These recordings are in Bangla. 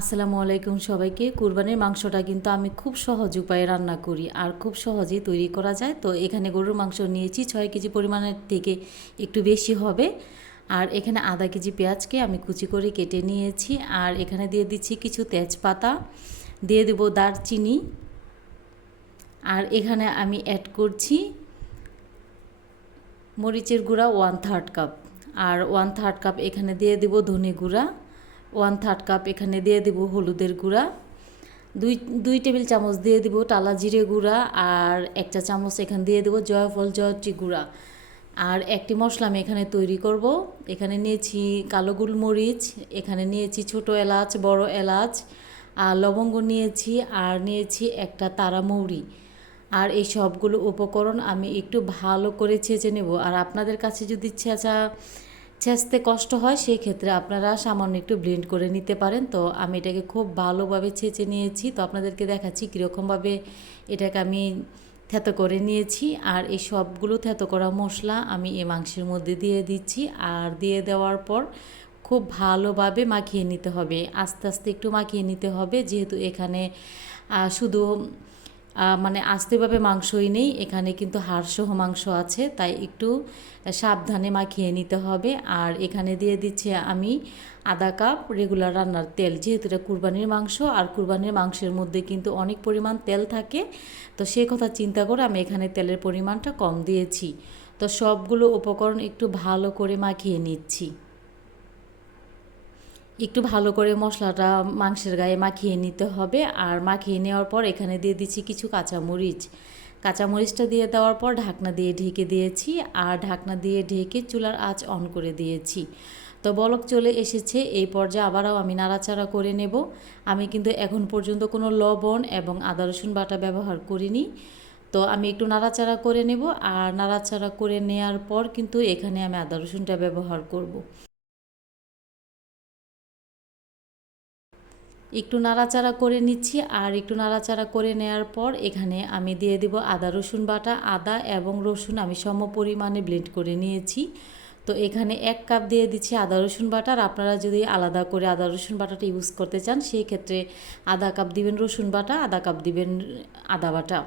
আসসালামু আলাইকুম সবাইকে। কুরবানির মাংসটা কিন্তু আমি খুব সহজ উপায়ে রান্না করি আর খুব সহজেই তৈরি করা যায়। তো এখানে গরুর মাংস নিয়েছি ছয় কেজি পরিমাণের থেকে একটু বেশি হবে। আর এখানে আধা কেজি পেঁয়াজকে আমি কুচি করে কেটে নিয়েছি। আর এখানে দিয়ে দিচ্ছি কিছু তেজপাতা, দিয়ে দেবো দারচিনি। আর এখানে আমি অ্যাড করছি মরিচের গুঁড়া ওয়ান থার্ড কাপ আর ওয়ান থার্ড কাপ এখানে দিয়ে দেবো ধনে গুঁড়া। ওয়ান থার্ড কাপ এখানে দিয়ে দেব হলুদের গুঁড়া। দুই দুই টেবিল চামচ দিয়ে দেব টালা জিরে গুঁড়া আর একটা চামচ এখানে দিয়ে দেবো জয়ফল জয়ত্রী গুঁড়া। আর একটি মশলা আমি এখানে তৈরি করব। এখানে নিয়েছি কালো গোলমরিচ, এখানে নিয়েছি ছোট এলাচ, বড় এলাচ, আর লবঙ্গ নিয়েছি আর নিয়েছি একটা তারা মৌরি আর এই সবগুলো উপকরণ আমি একটু ভালো করে ছেঁচে নেব। আর আপনাদের কাছে যদি ছেঁচা ছেঁচতে কষ্ট হয় সেই ক্ষেত্রে আপনারা সামান্য একটু ব্লেন্ড করে নিতে পারেন। তো আমি এটাকে খুব ভালোভাবে ছেঁচে নিয়েছি। তো আপনাদেরকে দেখাচ্ছি কীরকমভাবে এটাকে আমি থেতো করে নিয়েছি। আর এই সবগুলো থেতো করা মশলা আমি এই মাংসের মধ্যে দিয়ে দিচ্ছি। আর দিয়ে দেওয়ার পর খুব ভালোভাবে মাখিয়ে নিতে হবে। আস্তে আস্তে একটু মাখিয়ে নিতে হবে, যেহেতু এখানে শুধু মানে আস্তেভাবে মাংসই নেই। এখানে কিন্তু হাড়সহ মাংস আছে, তাই একটু সাবধানে মাখিয়ে নিতে হবে। আর এখানে দিয়ে দিচ্ছে আমি আধা কাপ রেগুলার রান্নার তেল, যেহেতু এটা কুরবানির মাংস, আর কুরবানির মাংসের মধ্যে কিন্তু অনেক পরিমাণ তেল থাকে। তো সেই কথা চিন্তা করে আমি এখানে তেলের পরিমাণটা কম দিয়েছি। তো সবগুলো উপকরণ একটু ভালো করে মাখিয়ে নিচ্ছি। একটু ভালো করে মশলাটা মাংসের গায়ে মাখিয়ে নিতে হবে। আর মাখিয়ে নেওয়ার পর এখানে দিয়ে দিচ্ছি কিছু কাঁচামরিচ। কাঁচামরিচটা দিয়ে দেওয়ার পর ঢাকনা দিয়ে ঢেকে দিয়েছি। আর ঢাকনা দিয়ে ঢেকে চুলার আঁচ অন করে দিয়েছি। তো বলক চলে এসেছে, এই পর্যায়ে আবারও আমি নাড়াচাড়া করে নেব। আমি কিন্তু এখন পর্যন্ত কোনো লবণ এবং আদা, রসুন বাটা ব্যবহার করিনি। তো আমি একটু নাড়াচাড়া করে নেব। আর নাড়াচাড়া করে নেওয়ার পর কিন্তু এখানে আমি আদা, রসুনটা ব্যবহার করব। একটু নাড়াচাড়া করে নিচ্ছি আর একটু নাড়াচাড়া করে নেওয়ার পর এখানে আমি দিয়ে দিব আদা, রসুন বাটা। আদা এবং রসুন আমি সম পরিমাণে ব্লেন্ড করে নিয়েছি। তো এখানে এক কাপ দিয়ে দিচ্ছি আদা, রসুন বাটা। আর আপনারা যদি আলাদা করে আদা, রসুন বাটাটা ইউজ করতে চান, সেই ক্ষেত্রে আধা কাপ দিবেন রসুন বাটা, আধা কাপ দিবেন আদা বাটা।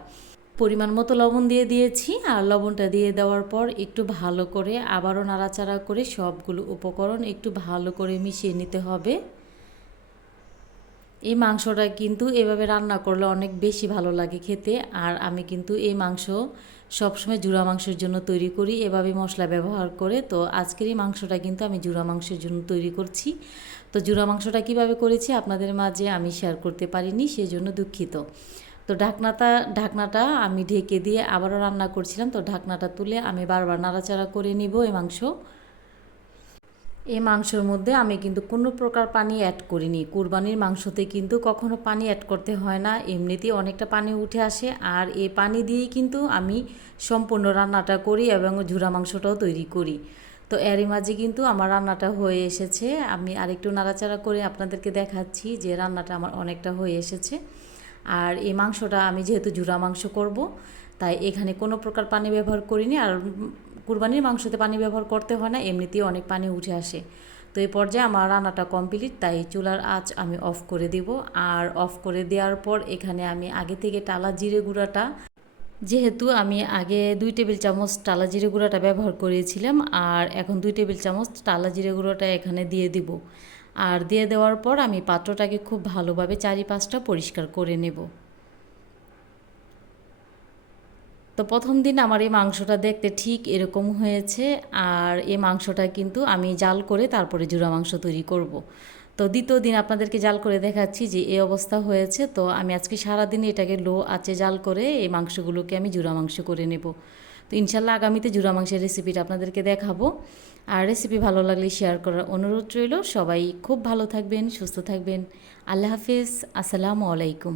পরিমাণ মতো লবণ দিয়ে দিয়েছি আর লবণটা দিয়ে দেওয়ার পর একটু ভালো করে আবারও নাড়াচাড়া করে সবগুলো উপকরণ একটু ভালো করে মিশিয়ে নিতে হবে। এই মাংসটা কিন্তু এভাবে রান্না করলে অনেক বেশি ভালো লাগে খেতে। আর আমি কিন্তু এই মাংস সবসময় জুড়া মাংসের জন্য তৈরি করি এভাবে মশলা ব্যবহার করে। তো আজকের এই মাংসটা কিন্তু আমি জুড়া মাংসের জন্য তৈরি করছি। তো জুড়া মাংসটা কীভাবে করেছি আপনাদের মাঝে আমি শেয়ার করতে পারিনি সেই জন্য দুঃখিত। তো ঢাকনাটা ঢাকনাটা আমি ঢেকে দিয়ে আবারও রান্না করছিলাম। তো ঢাকনাটা তুলে আমি বারবার নাড়াচাড়া করে নিব এই মাংস। এই মাংসের মধ্যে আমি কিন্তু কোনো প্রকার পানি অ্যাড করিনি। কুরবানির মাংসতে কিন্তু কখনো পানি অ্যাড করতে হয় না, এমনিতেই অনেকটা পানি উঠে আসে। আর এই পানি দিয়েই কিন্তু আমি সম্পূর্ণ রান্নাটা করি এবং ঝুরা মাংসটাও তৈরি করি। তো এরই মাঝে কিন্তু আমার রান্নাটা হয়ে এসেছে। আমি আরেকটু নাড়াচাড়া করে আপনাদেরকে দেখাচ্ছি যে রান্নাটা আমার অনেকটা হয়ে এসেছে। আর এই মাংসটা আমি যেহেতু ঝুরা মাংস করব, তাই এখানে কোনো প্রকার পানি ব্যবহার করিনি। আর কুরবানির মাংসতে পানি ব্যবহার করতে হয় না, এমনিতেই অনেক পানি উঠে আসে। তো এই পর্যায়ে আমার রান্নাটা কমপ্লিট, তাই চুলার আঁচ আমি অফ করে দেব। আর অফ করে দেওয়ার পর এখানে আমি আগে থেকে টালা জিরে গুঁড়াটা, যেহেতু আমি আগে দুই টেবিল চামচ টালা জিরে গুঁড়াটা ব্যবহার করেছিলাম, আর এখন দুই টেবিল চামচ টালা জিরে গুঁড়োটা এখানে দিয়ে দিব। আর দিয়ে দেওয়ার পর আমি পাত্রটাকে খুব ভালোভাবে চারিপাশটা পরিষ্কার করে নেব। তো প্রথম দিন আমার এই মাংসটা দেখতে ঠিক এরকম হয়েছে আর এই মাংসটা কিন্তু আমি জাল করে তারপরে জুড়া মাংস তৈরি করব। তো দ্বিতীয় দিন আপনাদেরকে জাল করে দেখাচ্ছি যে এই অবস্থা হয়েছে। তো আমি আজকে সারাদিন এটাকে লো আছে জাল করে এই মাংসগুলোকে আমি জুড়া মাংস করে নেব। তো ইনশাল্লাহ আগামীতে জুড়া মাংসের রেসিপিটা আপনাদেরকে দেখাবো। আর রেসিপি ভালো লাগলে শেয়ার করার অনুরোধ রইল। সবাই খুব ভালো থাকবেন, সুস্থ থাকবেন। আল্লাহ হাফিজ। আসসালামু আলাইকুম।